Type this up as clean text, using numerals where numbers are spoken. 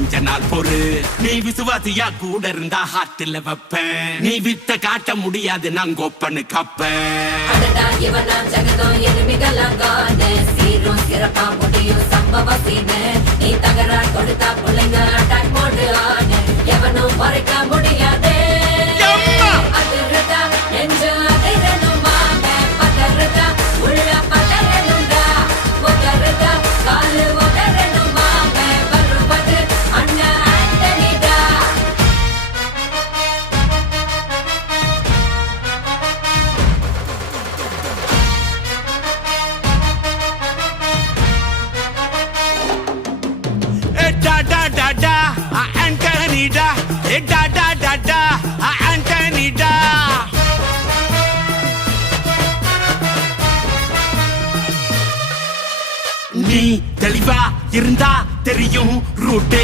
கொஞ்ச நாள் பொறு. நீ விசுவாசியா கூட இருந்தா ஹார்ட்ல வைப்பேன். நீ வித்த காட்ட முடியாது நான் கோப்பனு கப்பேன். சீரும் சிறப்பா முடியும் சம்பவ சீனு. நீ தகராறு கொடுத்தா பிள்ளைங்க அட்டாக் மோடு ஆனு. எவனும் மறைக்க முடியாதே. அதிரதா நெஞ்சு அதிரணும் வாங்க. பதறதா உள்ள பதறணும்டா. உதறதா காலு உதறணும் வாங்க. வருவது அண்ணன் ஆண்டனிடா. Da da da da, Anthony da. Da da da da, Anthony da. நீ தெளிவா இருந்தா தெரியும் ரூட்டே.